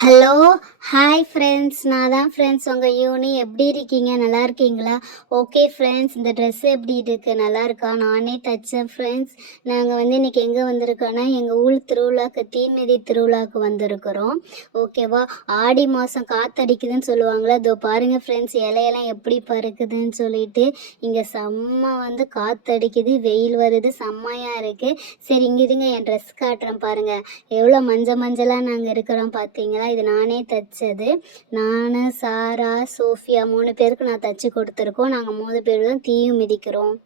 Hello, hi friends. நான் தான் friends உங்கள் யூனி. எப்படி இருக்கீங்க? நல்லா இருக்கீங்களா? ஓகே ஃப்ரெண்ட்ஸ், இந்த ட்ரெஸ் எப்படி இருக்குது? நல்லா இருக்கா? நானே தைச்சேன் ஃப்ரெண்ட்ஸ். நாங்கள் வந்து இன்றைக்கி எங்கே வந்திருக்கோன்னா, எங்கள் ஊர் திருவிழாக்கு தீமிதி திருவிழாவுக்கு வந்திருக்கிறோம். ஓகேவா? ஆடி மாதம் காற்றடிக்குதுன்னு சொல்லுவாங்களே, இதோ பாருங்கள் ஃப்ரெண்ட்ஸ், இலையெல்லாம் எப்படி பறக்குதுன்னு சொல்லிட்டு. இங்கே செம்ம வந்து காற்றடிக்குது, வெயில் வருது, செம்மையாக இருக்குது. சரி இங்கே இருங்க, என் ட்ரெஸ் காட்டுறேன் பாருங்கள். எவ்வளோ மஞ்சளாக நாங்கள் இருக்கிறோம் பார்த்தீங்களா? இது நானே தைச்சது. நான், சாரா, சோஃபியா 3 பேருக்கு நான் தைச்சி கொடுத்துருக்கோம். நாங்கள் 3 பேர் தான் தீயும் மிதிக்கிறோம்.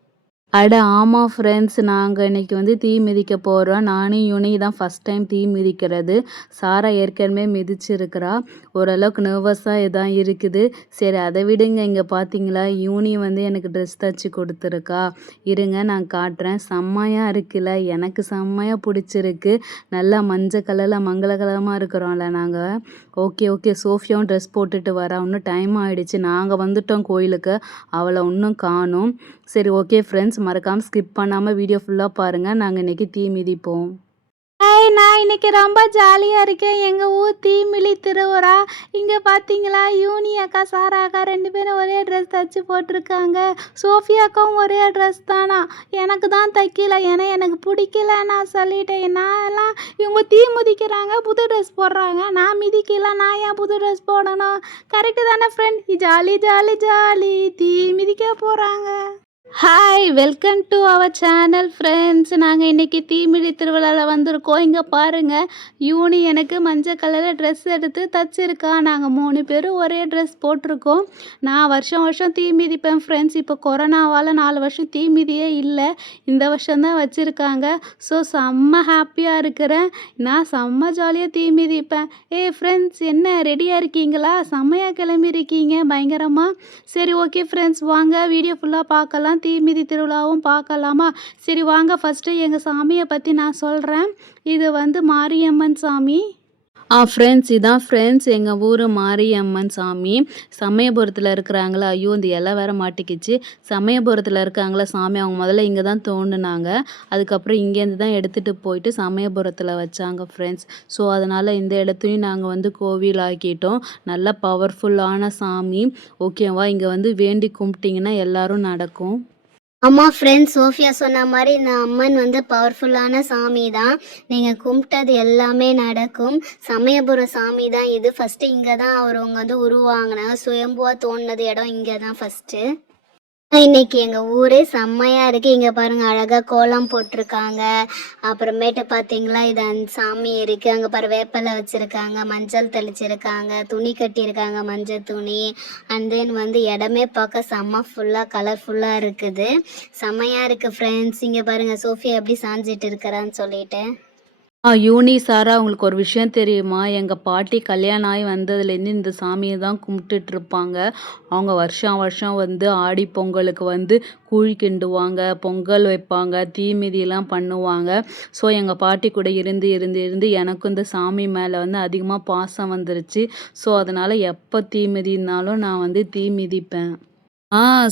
அட ஆமாம் ஃப்ரெண்ட்ஸ், நாங்கள் இன்றைக்கி வந்து தீ மிதிக்க போகிறோம். நானும் யூனி தான் ஃபஸ்ட் டைம் தீ மிதிக்கிறது. சாரா ஏற்கனவே மிதிச்சிருக்கிறா. ஓரளவுக்கு நர்வஸாக இதான் இருக்குது. சரி அதை விடுங்க. இங்கே பார்த்தீங்களா, யூனி வந்து எனக்கு ட்ரெஸ் தைச்சி கொடுத்துருக்கா. இருங்க நான் காட்டுறேன். செம்மையாக இருக்குல்ல, எனக்கு செம்மையாக பிடிச்சிருக்கு. நல்லா மஞ்சள் கலரில் மங்களகரமாக இருக்கிறோம்ல நாங்கள். ஓகே சோஃபியாவும் ட்ரெஸ் போட்டுட்டு வரா. இன்னும் டைம் ஆகிடுச்சு. நாங்கள் வந்துட்டோம் கோயிலுக்கு, அவளை இன்னும் காணோம். சரி ஓகே ஃப்ரெண்ட்ஸ், மறக்காமல் ஸ்கிப் பண்ணாமல் வீடியோ ஃபுல்லாக பாருங்கள். நாங்கள் இன்றைக்கி தீ மிதிப்போம். நான் இன்னைக்கு ரொம்ப ஜாலியாக இருக்கேன். எங்கள் ஊர் தீமிதி திருவிழா. இங்கே பார்த்தீங்களா, யூனி அக்கா சாரா அக்கா 2 பேரும் ஒரே ட்ரெஸ் தைச்சி போட்டிருக்காங்க. சோஃபியா அக்காவும் ஒரே ட்ரெஸ் தானா. எனக்கு தான் தைக்கல, ஏன்னா எனக்கு பிடிக்கல. நான் சொல்லிட்டேன், நான் எல்லாம் இவங்க தீ மிதிக்கிறாங்க, புது ட்ரெஸ் போடுறாங்க. நான் மிதிக்கல, நான் ஏன் புது ட்ரெஸ் போடணும்? கரெக்டு தானே ஃப்ரெண்ட்? ஜாலி ஜாலி ஜாலி, தீ மிதிக்க போகிறாங்க. Hi, welcome to our channel friends. நாங்கள் இன்றைக்கி தீமிதி திருவிழாவில் வந்திருக்கோம். இங்கே பாருங்கள், யூனி எனக்கு மஞ்சள் கலரில் ட்ரெஸ் எடுத்து தச்சிருக்கா. நாங்கள் 3 பேரும் ஒரே ட்ரெஸ் போட்டிருக்கோம். நான் வருஷம் தீ மிதிப்பேன் ஃப்ரெண்ட்ஸ். இப்போ கொரோனாவால் 4 வருஷம் தீ மிதியே இல்லை. இந்த வருஷம்தான் வச்சுருக்காங்க. ஸோ செம்ம ஹாப்பியாக இருக்கிறேன். நான் செம்ம ஜாலியாக தீ மிதிப்பேன். ஃப்ரெண்ட்ஸ், என்ன ரெடியாக இருக்கீங்களா? செம்மையாக கிளம்பியிருக்கீங்க பயங்கரமாக. சரி ஓகே ஃப்ரெண்ட்ஸ், வாங்க வீடியோ ஃபுல்லாக பார்க்கலாம். தீமிதி திருவிழாவும் பார்க்கலாமா? சரி வாங்க, ஃபஸ்ட்டு எங்கள் சாமியை பற்றி நான் சொல்கிறேன். இது வந்து மாரியம்மன் சாமி. ஃப்ரெண்ட்ஸ், இதான் ஃப்ரெண்ட்ஸ் எங்கள் ஊர் மாரியம்மன் சாமி. சமயபுரத்தில் இருக்கிறாங்களா. ஐயோ, இந்த இலை வேற மாட்டிக்கிச்சு. சமயபுரத்தில் இருக்காங்களா சாமி, அவங்க முதல்ல இங்கே தான் தோண்டுனாங்க. அதுக்கப்புறம் இங்கேருந்து தான் எடுத்துகிட்டு போயிட்டு சமயபுரத்தில் வச்சாங்க ஃப்ரெண்ட்ஸ். ஸோ அதனால் இந்த இடத்தையும் நாங்கள் வந்து கோவில் ஆக்கிட்டோம். நல்ல பவர்ஃபுல்லான சாமி. ஓகேவா? இங்கே வந்து வேண்டி கும்பிட்டிங்கன்னா எல்லோரும் நடக்கும். ஆமாம் ஃப்ரெண்ட்ஸ், சோஃபியா சொன்ன மாதிரி இந்த அம்மன் வந்து பவர்ஃபுல்லான சாமி தான். நீங்கள் கும்பிட்டது எல்லாமே நடக்கும். சமயபுர சாமி தான் இது. ஃபஸ்ட்டு இங்கே தான் அவங்க வந்து உருவாங்கினாங்க. சுயம்புவாக தோணுனது இடம் இங்கே தான் ஃபஸ்ட்டு. இன்னைக்கு எங்கள் ஊரே செம்மையாக இருக்குது. இங்கே பாருங்கள், அழகாக கோலம் போட்டிருக்காங்க. அப்புறமேட்டு பார்த்தீங்களா, இது அந்த சாமி இருக்குது. அங்கே பாரு, வேப்பலை வச்சுருக்காங்க, மஞ்சள் தெளிச்சிருக்காங்க, துணி கட்டியிருக்காங்க, மஞ்சள் துணி. அண்ட் தென் வந்து இடமே பார்க்க செம்ம ஃபுல்லாக கலர்ஃபுல்லாக இருக்குது. செம்மையாக இருக்குது ஃப்ரெண்ட்ஸ். இங்கே பாருங்கள், சோஃபியா எப்படி சாஞ்சிட்டு இருக்கிறான்னு சொல்லிட்டு. யூனி, சாரா, உங்களுக்கு ஒரு விஷயம் தெரியுமா? எங்கள் பாட்டி கல்யாணம் ஆகி வந்ததுலேருந்து இந்த சாமியை தான் கும்பிட்டுட்ருப்பாங்க. அவங்க வருஷம் வந்து ஆடி பொங்கலுக்கு வந்து கூழ் கிண்டுவாங்க, பொங்கல் வைப்பாங்க, தீ மிதியெல்லாம் பண்ணுவாங்க. ஸோ எங்கள் பாட்டி கூட இருந்து எனக்கும் இந்த சாமி மேலே வந்து அதிகமாக பாசம் வந்துருச்சு. ஸோ அதனால் எப்போ தீ மிதினாலும் நான் வந்து தீ மிதிப்பேன்.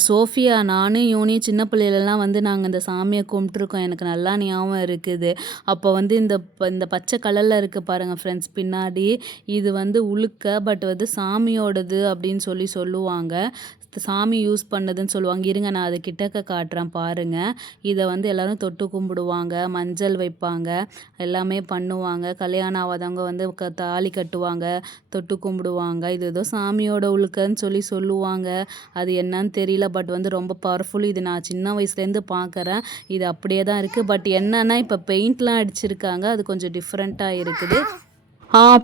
சோஃபியா, நானும் யூனியும் சின்ன பிள்ளையிலலாம் வந்து நாங்கள் இந்த சாமியை கும்பிட்டுருக்கோம். எனக்கு நல்லா ஞாபகம் இருக்குது. அப்போ வந்து இந்த பச்சை கலரில் இருக்குது பாருங்கள் ஃப்ரெண்ட்ஸ் பின்னாடி. இது வந்து உலுக்க, பட் வந்து சாமியோடது அப்படின்னு சொல்லுவாங்க. சாமி யூஸ் பண்ணதுன்னு சொல்லுவாங்க. இருங்க நான் அது கிட்டக்க காட்டுறேன் பாருங்கள். இதை வந்து எல்லோரும் தொட்டு கும்பிடுவாங்க, மஞ்சள் வைப்பாங்க, எல்லாமே பண்ணுவாங்க. கல்யாணம் ஆகாதவங்க வந்து தாலி கட்டுவாங்க, தொட்டு கும்பிடுவாங்க. இது ஏதோ சாமியோட உழுக்கன்னு சொல்லுவாங்க. அது என்னன்னு தெரியல, பட் வந்து ரொம்ப பவர்ஃபுல். இது நான் சின்ன வயசுலேருந்து பார்க்குறேன். இது அப்படியே தான் இருக்குது. பட் என்னன்னா இப்போ பெயிண்ட்லாம் அடிச்சிருக்காங்க, அது கொஞ்சம் டிஃப்ரெண்ட்டாக இருக்குது.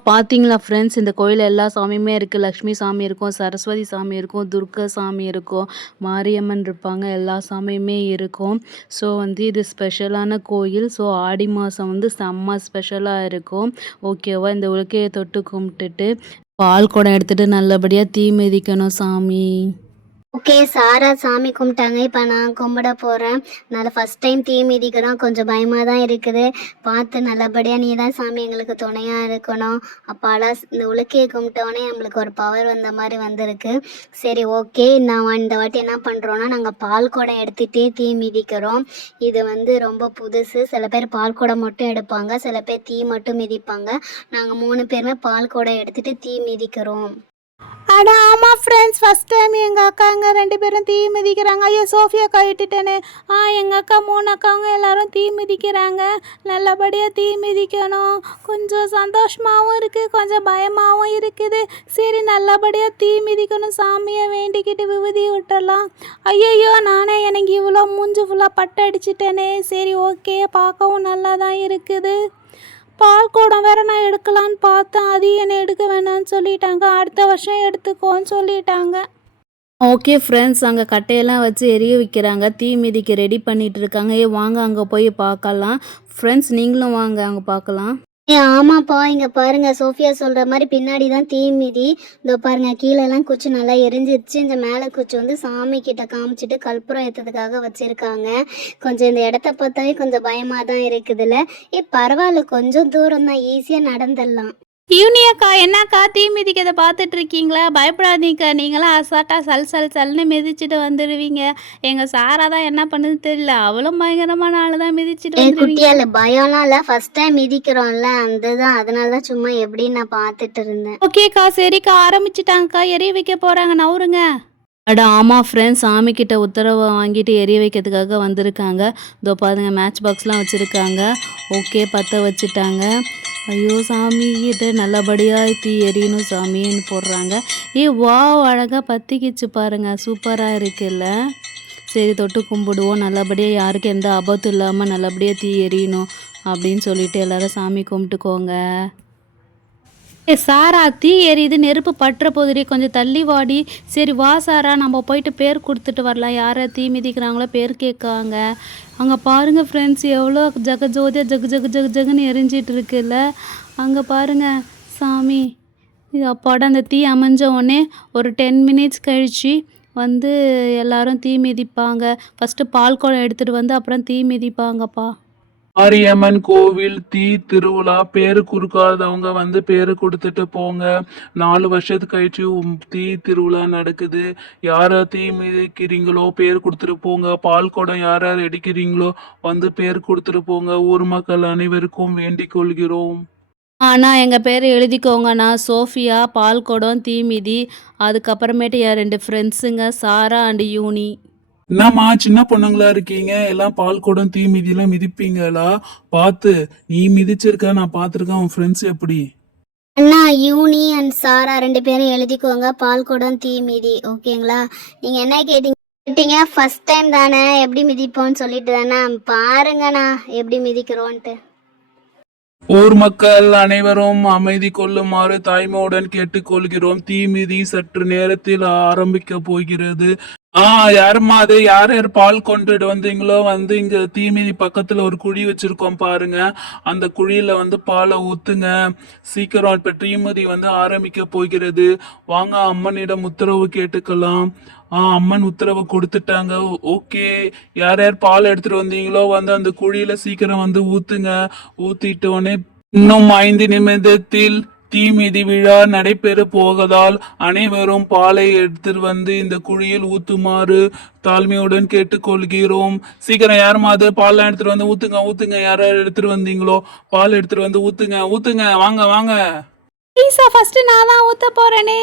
பார்த்தீங்களா ஃப்ரெண்ட்ஸ், இந்த கோயிலில் எல்லா சாமியுமே இருக்குது. லக்ஷ்மி சாமி இருக்கும், சரஸ்வதி சாமி இருக்கும், துர்கா சாமி இருக்கும், மாரியம்மன் இருப்பாங்க, எல்லா சாமியுமே இருக்கும். ஸோ வந்து இது ஸ்பெஷலான கோயில். ஸோ ஆடி மாதம் வந்து செம்ம ஸ்பெஷலாக இருக்கும். ஓகேவா? இந்த உலக்கையை தொட்டு கும்பிட்டுட்டு பால் குடம் எடுத்துகிட்டு நல்லபடியாக தீ மிதிக்கணும் சாமி. ஓகே, சாரா சாமி கும்பிட்டாங்க. இப்போ நான் கும்பிட போகிறேன். அதனால் ஃபஸ்ட் டைம் தீ மிதிக்கிறோம். கொஞ்சம் பயமாக தான் இருக்குது. பார்த்து நல்லபடியாக நீ தான் சாமி எங்களுக்கு துணையாக இருக்கணும். அப்பாடா, இந்த உலக்கையை கும்பிட்டோடனே நம்மளுக்கு ஒரு பவர் வந்த மாதிரி வந்திருக்கு. சரி, ஓகே. நான் இந்த வாட்டி என்ன பண்ணுறோன்னா, நாங்கள் பால் குடம் எடுத்துகிட்டே தீ மிதிக்கிறோம். இது வந்து ரொம்ப புதுசு. சில பேர் பால் குடம் மட்டும் எடுப்பாங்க, சில பேர் தீ மட்டும் மிதிப்பாங்க. நாங்கள் 3 பேருமே பால் குடம் எடுத்துகிட்டு தீ மிதிக்கிறோம். அட ஆமாம் ஃப்ரெண்ட்ஸ், ஃபஸ்ட் டைம் எங்கள் அக்காங்க 2 பேரும் தீ மிதிக்கிறாங்க. ஐயோ, சோஃபியா விட்டுட்டேனே. எங்கள் அக்கா 3 அக்காவும் எல்லாரும் தீ மிதிக்கிறாங்க. நல்லபடியாக தீ மிதிக்கணும். கொஞ்சம் சந்தோஷமாகவும் இருக்குது, கொஞ்சம் பயமாகவும் இருக்குது. சரி, நல்லபடியாக தீ மிதிக்கணும். சாமியை வேண்டிக்கிட்டு விபூதி விட்டுறலாம். ஐயையோ, நானே எனக்கு இவ்வளோ மூஞ்சி ஃபுல்லாக பட்டு அடிச்சிட்டேனே. சரி, ஓகே, பார்க்கவும் நல்லா தான் இருக்குது. பால் குடம் வேற நான் எடுக்கலான்னு பார்த்தேன், அதையும் என்னை எடுக்க வேணாம்னு சொல்லிட்டாங்க. அடுத்த வருஷம் எடுத்துக்கோன்னு சொல்லிட்டாங்க. ஓகே ஃப்ரெண்ட்ஸ், அங்கே கட்டையெல்லாம் வச்சு எரிய வைக்கிறாங்க. தீ மிதிக்க ரெடி பண்ணிட்டு இருக்காங்க. வாங்க அங்கே போய் பார்க்கலாம். ஃப்ரெண்ட்ஸ், நீங்களும் வாங்க அங்கே பார்க்கலாம். ஆமாப்பா, இங்கே பாருங்க, சோஃபியா சொல்கிற மாதிரி பின்னாடி தான் தீ மிதி. இதோ பாருங்க, கீழெல்லாம் குச்சி நல்லா எரிஞ்சிருச்சு. இந்த மேலே குச்சி வந்து சாமி கிட்ட காமிச்சிட்டு கற்பூரம் ஏற்றதுக்காக வச்சுருக்காங்க. கொஞ்சம் இந்த இடத்த பார்த்தாவே கொஞ்சம் பயமாக தான் இருக்குதுல்ல. பரவாயில்ல, கொஞ்சம் தூரம் தான், ஈஸியாக நடந்துடலாம். யூனியக்கா, என்னக்கா தீ மிதிக்கிறத பார்த்துட்டு இருக்கீங்களா? பயப்படாதீங்க, நீங்களாம் அசால்ட்டாக சல்னு மிதிச்சுட்டு வந்துடுவீங்க. எங்கள் சாரா தான் என்ன பண்ணுதுன்னு தெரியல, அவளும் பயங்கரமான ஆள் தான், மிதிச்சுட்டு வந்துடுவீங்க. குட்டியால பயம்லாம் இல்லை, ஃபர்ஸ்ட் டைம் மிதிக்கிறோம்ல, அதுதான், அதனால தான் சும்மா எப்படின்னு நான் பார்த்துட்டு இருந்தேன். ஓகேக்கா, சரிக்கா, ஆரம்பிச்சிட்டாங்கக்கா, எரிய வைக்க போகிறாங்க, நவருங்க. அட ஆமாம் ஃப்ரெண்ட்ஸ், சாமி கிட்ட உத்தரவை வாங்கிட்டு எரிய வைக்கிறதுக்காக வந்திருக்காங்க. இதோ பாருங்க, மேட்ச் பாக்ஸ்லாம் வச்சுருக்காங்க. ஓகே, பற்ற வச்சுட்டாங்க. ஐயோ, சாமி கிட்ட நல்லபடியாக தீ எரியணும் சாமின்னு போடுறாங்க. வாவ், அழகாக பற்றிக்கிச்சு பாருங்க, சூப்பராக இருக்குல்ல. சரி, தொட்டு கும்பிடுவோம். நல்லபடியாக யாருக்கும் எந்த ஆபத்தும் இல்லாமல் நல்லபடியாக தீ எரியணும் அப்படின்னு சொல்லிட்டு எல்லாரும் சாமி கும்பிட்டுக்கோங்க. சாரா, தீ எரியுது, நெருப்பு பற்ற போதுடி, கொஞ்சம் தள்ளி வாடி. சரி வா சாரா, நம்ம போயிட்டு பேர் கொடுத்துட்டு வரலாம். யாரை தீ மிதிக்கிறாங்களோ பேர் கேட்காங்க. அங்கே பாருங்கள் ஃப்ரெண்ட்ஸ், எவ்வளோ ஜகஜோதியாக ஜகுன்னு எரிஞ்சிட்டு இருக்குல்ல. அங்கே பாருங்கள் சாமி. அப்பாட, அந்த தீ அமைஞ்ச உடனே ஒரு 10 மினிட்ஸ் கழித்து வந்து எல்லாரும் தீ மிதிப்பாங்க. ஃபஸ்ட்டு பால் குடம் எடுத்துகிட்டு வந்து அப்புறம் தீ மிதிப்பாங்கப்பா. மாரியம்மன் கோவில் தீ திருவிழா. பேரு கொடுக்காதவங்க வந்து பேரு கொடுத்துட்டு போங்க. 4 வருஷத்துக்கு கழிச்சு தீ திருவிழா நடக்குது. யார தீ மிதிக்கிறீங்களோ பேர் கொடுத்துட்டு போங்க. பால் குடம் யார் யார் எடுக்கிறீங்களோ வந்து பேர் கொடுத்துட்டு போங்க. ஊர் மக்கள் அனைவருக்கும் வேண்டிக் கொள்கிறோம். ஆனால் எங்கள் பேர் எழுதிக்கோங்க. நான் சோஃபியா, பால் குடம், தீ மிதி. அதுக்கப்புறமேட்டு என் 2 ஃப்ரெண்ட்ஸுங்க, சாரா அண்ட் யூனி. என்னம்மா சின்ன பொண்ணுங்களா இருக்கீங்க, எல்லாம் பால் குடம் தீ மிதியெல்லாம் மிதிப்பீங்களா? பார்த்து, நீ மிதிச்சிருக்க, நான் பார்த்துருக்கேன். உன் ஃப்ரெண்ட்ஸ் எப்படி? அண்ணா, யூனி அண்ட் சாரா 2 பேரும் எழுதிக்கோங்க, பால் குடம் தீ மிதி. ஓகேங்களா? நீங்கள் என்ன கேட்டீங்க? ஃபர்ஸ்ட் டைம் தானே, எப்படி மிதிப்போன்னு சொல்லிட்டு தானே. பாருங்கண்ணா எப்படி மிதிக்கிறோன்ட்டு. ஊர் மக்கள் அனைவரும் அமைதி கொள்ளுமாறு தாய்மையுடன் கேட்டுக்கொள்கிறோம். தீ மிதி சற்று நேரத்தில் ஆரம்பிக்க போகிறது. யாரும்மா அது? யார் யார் பால் கொண்டுட்டு வந்தீங்களோ வந்து இங்க தீமிதி பக்கத்துல ஒரு குழி வச்சிருக்கோம் பாருங்க. அந்த குழியில வந்து பாலை ஊத்துங்க. சீக்கிரம் இப்ப தீமிதி வந்து ஆரம்பிக்க போகிறது. வாங்க, அம்மனிடம் உத்தரவு கேட்டுக்கலாம். அம்மன் உத்தரவு கொடுத்துட்டாங்க. ஓகே, யார் யார் பால் எடுத்துட்டு வந்தீங்களோ வந்து அந்த குழியில சீக்கிரம் வந்து ஊத்துங்க. ஊத்திட்டோடனே இன்னும் 5 நிமிடத்தில் தீமிதி விழா நடைபெற போவதால் அனைவரும் பாலை எடுத்துட்டு வந்து இந்த குழியில் ஊத்துமாறு தாழ்மையுடன் கேட்டுக்கொள்கிறோம். சீக்கிரம் யாருமா அது பால்லாம் எடுத்துட்டு வந்து ஊத்துங்க. யார் யார் எடுத்துட்டு வந்தீங்களோ பால் எடுத்துட்டு வந்து ஊத்துங்க. வாங்க. ஈஸா, ஃபஸ்ட்டு நான் தான் ஊற்ற போகிறேனே.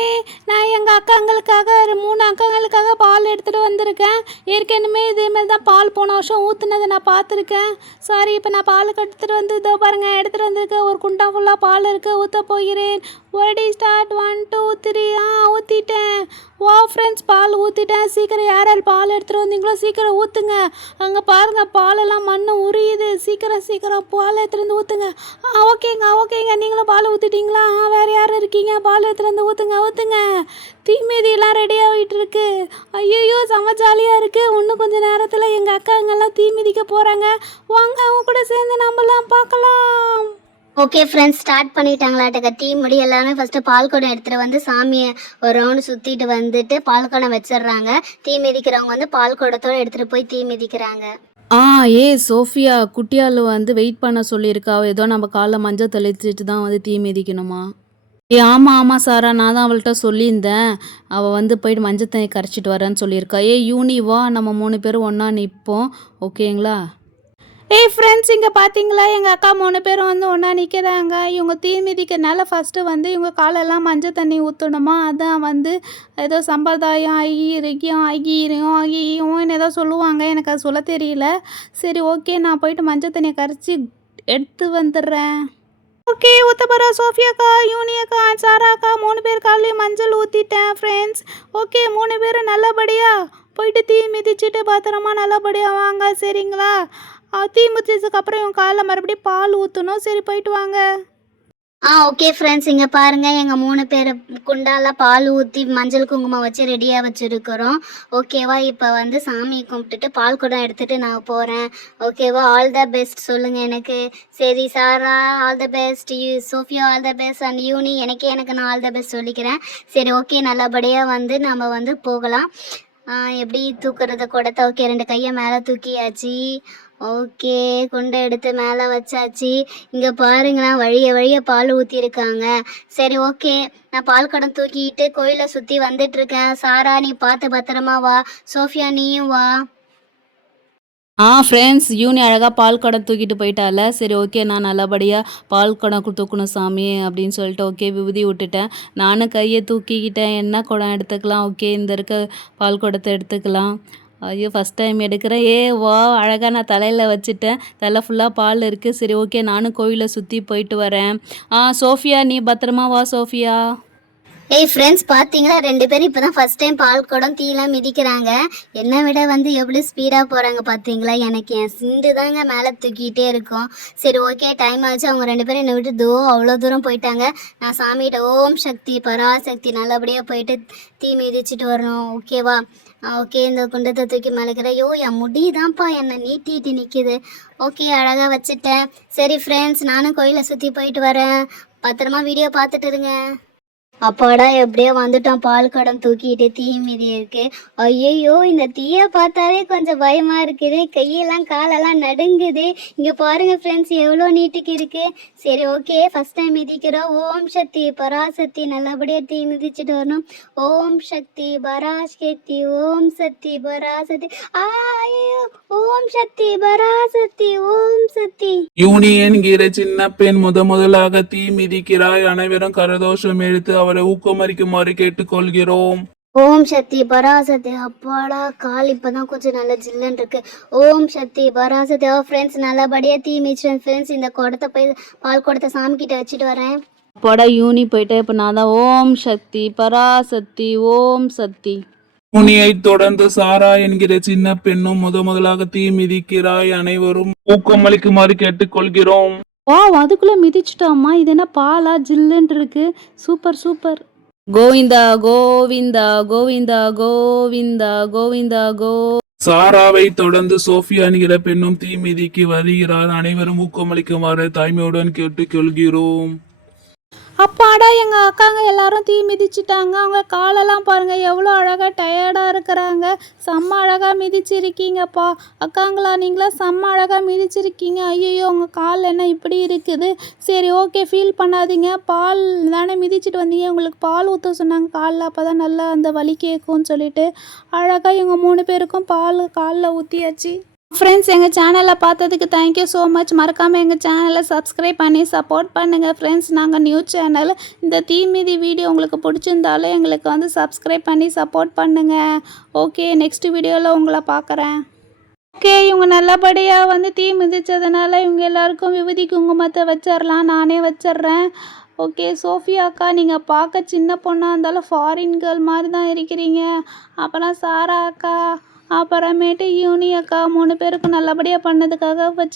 நான் எங்கள் அக்காங்களுக்காக 3 அக்காங்களுக்காக பால் எடுத்துகிட்டு வந்திருக்கேன். ஏற்கனவே இதேமாரி தான் பால் போன வருஷம் ஊற்றுனதை நான் பார்த்துருக்கேன். சாரி, இப்போ நான் பாலுக்கு எடுத்துகிட்டு வந்து இதோ பாருங்கள், எடுத்துகிட்டு வந்திருக்கேன். ஒரு குண்டம் ஃபுல்லாக பால் இருக்குது, ஊற்ற போகிறேன். ஒரடி ஸ்டார்ட், 1 2 3. ஊற்றிட்டேன். வா ஃப்ரெண்ட்ஸ், பால் ஊற்றிட்டேன். சீக்கிரம் யார் யார் பால் எடுத்துகிட்டு வந்தீங்களோ சீக்கிரம் ஊற்றுங்க. அங்கே பாருங்கள், பாலெல்லாம் மண் உரியுது. சீக்கிரம் பால் எடுத்துகிட்டு வந்து ஊற்றுங்க. ஓகேங்க, நீங்களும் பால் ஊற்றிட்டீங்களா? வேறு யார் இருக்கீங்க? பால் எடுத்துகிட்டு வந்து ஊற்றுங்க. தீமிதியெல்லாம் ரெடி ஆகிட்டு இருக்கு. ஐயோ, செம்ம ஜாலியாக இருக்குது. இன்னும் கொஞ்சம் நேரத்தில் எங்கள் அக்காங்கெல்லாம் தீ மிதிக்க போகிறாங்க. வாங்க, அவங்க கூட சேர்ந்து நம்மளாம் பார்க்கலாம். ஓகே ஃப்ரெண்ட்ஸ், ஸ்டார்ட் பண்ணிட்டாங்களாட்டுக்க டீ முடி. எல்லாமே ஃபஸ்ட்டு பால் குடம் எடுத்துகிட்டு வந்து சாமியை ஒரு ரவுண்டு சுற்றிட்டு வந்துட்டு பால் குடம் வச்சிடுறாங்க. தீ மிதிக்கிறவங்க வந்து பால் குடத்தோடு எடுத்துகிட்டு போய் தீ மிதிக்கிறாங்க. சோஃபியா குட்டியால் வந்து வெயிட் பண்ண சொல்லியிருக்கா. ஏதோ நம்ம காலில் மஞ்சள் தெளிச்சிட்டு தான் வந்து தீ மிதிக்கணுமா? ஆமாம் ஆமாம் சாரா, நான் தான் அவள்கிட்ட சொல்லியிருந்தேன். அவள் வந்து போயிட்டு மஞ்சள் தண்ணி கரைச்சிட்டு வரேன்னு சொல்லியிருக்கா. யூனி வா, நம்ம 3 பேரும் ஒன்றா நிற்போம், ஓகேங்களா? ஃப்ரெண்ட்ஸ், இங்கே பார்த்தீங்களா எங்கள் அக்கா 3 பேரும் வந்து ஒன்றா நிற்கிறாங்க. இவங்க தீ மிதிக்கிறனால ஃபஸ்ட்டு வந்து இவங்க காலெல்லாம் மஞ்சள் தண்ணி ஊற்றணுமா. அதான் வந்து ஏதோ சம்பிரதாயம் ஐகியம் ஏதோ சொல்லுவாங்க. எனக்கு அது சொல்ல தெரியல. சரி ஓகே, நான் போயிட்டு மஞ்சள் தண்ணியை கரைச்சி எடுத்து வந்துடுறேன். ஓகே, உத்தபரா, சோஃபியாக்கா, யூனியக்கா, சாராக்கா 3 பேர் காலையும் மஞ்சள் ஊற்றிட்டேன் ஃப்ரெண்ட்ஸ். ஓகே, 3 பேரும் நல்லபடியாக போயிட்டு தீ மிதிச்சுட்டு பத்திரமா நல்லபடியாக வாங்க, சரிங்களா? தீ மிதிச்சதுக்கப்புறம் இவங்க காலைல மறுபடியும் பால் ஊற்றணும். சரி, போயிட்டு வாங்க. ஓகே ஃப்ரெண்ட்ஸ், இங்கே பாருங்கள், எங்கள் 3 பேர் குண்டால பால் ஊற்றி மஞ்சள் குங்குமம் வச்சு ரெடியாக வச்சுருக்கிறோம். ஓகேவா? இப்போ வந்து சாமி கும்பிட்டுட்டு பால் குடம் எடுத்துகிட்டு நான் போகிறேன். ஓகேவா? ஆல் த பெஸ்ட் சொல்லுங்கள் எனக்கு. சரி Sara, all the best. Sophia all the best. And யூனி எனக்கு நான் ஆல் த பெஸ்ட் சொல்லிக்கிறேன். சரி ஓகே, நல்லபடியாக வந்து நம்ம வந்து போகலாம். எப்படி தூக்குறது குடத்தை? ஓகே, 2 கையை மேலே தூக்கியாச்சு. ஓகே, குண்டை எடுத்து மேலே வச்சாச்சு. இங்கே பாருங்களேன், வழிய பால் ஊற்றிருக்காங்க. சரி ஓகே, நான் பால் குடம் தூக்கிட்டு கோயிலை சுற்றி வந்துட்டுருக்கேன். சாரா, நீ பார்த்து பத்திரமா வா. சோஃபியா, நீயும் வா. ஃப்ரெண்ட்ஸ், யூனி அழகாக பால் குடம் தூக்கிட்டு போயிட்டால. சரி ஓகே, நான் நல்லபடியாக பால் குடம் தூக்கணும் சாமி அப்படின்னு சொல்லிட்டு ஓகே விபூதி விட்டுட்டேன். நானும் கையை தூக்கிக்கிட்டேன். என்ன குடம் எடுத்துக்கலாம்? ஓகே, இந்த இருக்க பால் குடத்தை எடுத்துக்கலாம். ஐயோ, ஃபஸ்ட் டைம் எடுக்கிறேன். வா, அழகாக நான் தலையில் வச்சுட்டேன். தலை ஃபுல்லாக பால் இருக்குது. சரி ஓகே, நானும் கோயிலை சுற்றி போயிட்டு வரேன். சோஃபியா, நீ பத்திரமா வா சோஃபியா. ஃப்ரெண்ட்ஸ், பார்த்தீங்களா 2 பேரும் இப்போ தான் ஃபஸ்ட் டைம் பால் குடம் தீலாம் மிதிக்கிறாங்க. என்னை விட வந்து எவ்வளோ ஸ்பீடாக போகிறாங்க பார்த்தீங்களா? எனக்கு என் சிண்டு தாங்க மேலே தூக்கிட்டே இருக்கும். சரி ஓகே, டைம் ஆச்சு. அவங்க 2 பேரும் என்னை விட்டு அவ்வளோ தூரம் போயிட்டாங்க. நான் சாமிகிட்ட ஓம் சக்தி பராசக்தி நல்லபடியாக போயிட்டு தீ மிதிச்சுட்டு வரணும். ஓகேவா? ஓகே, இந்த குண்டத்தை தூக்கி மலைக்கிறேன். என் முடி தான்ப்பா என்னை நீட்டிட்டு நிற்கிது. ஓகே, அழகாக வச்சுட்டேன். சரி ஃப்ரெண்ட்ஸ், நானும் கோயிலை சுற்றி போயிட்டு வரேன். பத்திரமா வீடியோ பார்த்துட்டு இருங்க. அப்பாடா, எப்படியோ வந்துட்டோம். பால் குடம் தூக்கிட்டு தீ மீதி இருக்கு. ஐயோ, இந்த தீயை பார்த்தாவே கொஞ்சம் பயமா இருக்குது. கையெல்லாம் காலெல்லாம் நடுங்குது. இங்க பாருங்க ஃப்ரெண்ட்ஸ், எவ்வளோ நீட்டுக்கு இருக்கு. சரி ஓகே, ஃபர்ஸ்ட் டைம் மிதிக்கிறோம். ஓம் சக்தி பராசக்தி நல்லபடியா தீ மிதிச்சுட்டு வரணும். ஓம் சக்தி பராசக்தி, ஓம் சக்தி பராசக்தி. ஐயோ, ஓம் சக்தி பராசக்தி, ஓம் சக்தி. யூனி என்கிற சின்ன பெண் முதலாக தீ மிதிக்கிறாய். அனைவரும் கரதோஷம் எடுத்து அவரை ஊக்கமளிக்குமாறு கேட்டுக்கொள்கிறோம். ஓம் சக்தி பராசக்தி. அப்பாடா, கால் இப்பதான் கொஞ்சம் நல்ல ஜில்லுன்னு இருக்கு. ஓம் சக்தி பராசக்தி. ஃப்ரெண்ட்ஸ், நல்லபடியா தீ மிதிச்சேன் ஃப்ரெண்ட்ஸ். இந்த குடத்தை போய் பால் குடத்தை சாமி கிட்ட வச்சுட்டு வரேன். அப்பாடா, யூனி போயிட்டேன். இப்போ நான் தான் ஓம் சக்தி பராசக்தி, ஓம் சக்தி. யூனியை தொடர்ந்து சாரா என்கிற சின்ன பெண்ணும் முதலாக தீ மிதிக்கிறாய். அனைவரும் ஊக்கமளிக்குமாறு கேட்டுக்கொள்கிறோம். அதுக்குள்ளே மிதிச்சிட்டாமா. இது என்ன பாலா ஜில்லுன்னு இருக்கு. Super super. கோவிந்தா கோவிந்தா கோவிந்தா கோவிந்தா கோவிந்தா கோ. சாராவை தொடர்ந்து சோஃபியா என்கிற பெண்ணும் தீ மிதிக்கு வருகிறார். அனைவரும் ஊக்கமளிக்குமாறு தாய்மையுடன் கேட்டுக்கொள்கிறோம். அப்பாடா, எங்கள் அக்காங்க எல்லாரும் தீ மிதிச்சிட்டாங்க. அவங்க காலெல்லாம் பாருங்கள் எவ்வளோ அழகாக டயர்டாக இருக்கிறாங்க. செம்ம அழகாக மிதிச்சிருக்கீங்கப்பா. அக்காங்களா, நீங்களாம் செம்ம அழகாக மிதிச்சிருக்கீங்க. ஐயோ, உங்கள் கால் என்ன இப்படி இருக்குது? சரி ஓகே, ஃபீல் பண்ணாதீங்க. பால் தானே மிதிச்சிட்டு வந்தீங்க, உங்களுக்கு பால் ஊற்ற சொன்னாங்க காலில். அப்போ தான் நல்லா அந்த வலி கேட்கும்னு சொல்லிட்டு அழகாக இவங்க 3 பேருக்கும் பால் காலில் ஊற்றியாச்சு. ஃப்ரெண்ட்ஸ், எங்கள் சேனலை பார்த்ததுக்கு தேங்க்யூ ஸோ மச். மறக்காமல் எங்கள் சேனலை சப்ஸ்கிரைப் பண்ணி சப்போர்ட் பண்ணுங்கள் ஃப்ரெண்ட்ஸ். நாங்கள் நியூ சேனல். இந்த தீ மிதி வீடியோ உங்களுக்கு பிடிச்சிருந்தாலும் எங்களுக்கு வந்து சப்ஸ்கிரைப் பண்ணி சப்போர்ட் பண்ணுங்கள். ஓகே, நெக்ஸ்ட் வீடியோவில் உங்களை பார்க்குறேன். ஓகே, இவங்க நல்லபடியாக வந்து தீ மிதித்ததுனால இவங்க எல்லாருக்கும் விபூதி குங்குமத்தை வச்சிடலாம். நானே வச்சிட்றேன். ஓகே, சோஃபியா அக்கா, நீங்கள் பார்க்க சின்ன பொண்ணாக இருந்தாலும் ஃபாரின் கேர்ள் மாதிரி தான் இருக்கிறீங்க. அப்புறம் சாரா அக்கா, அப்புறமேட்டு யூனி அக்கா 3 பேருக்கும் நல்லபடியாக பண்ணதுக்காக வச்சு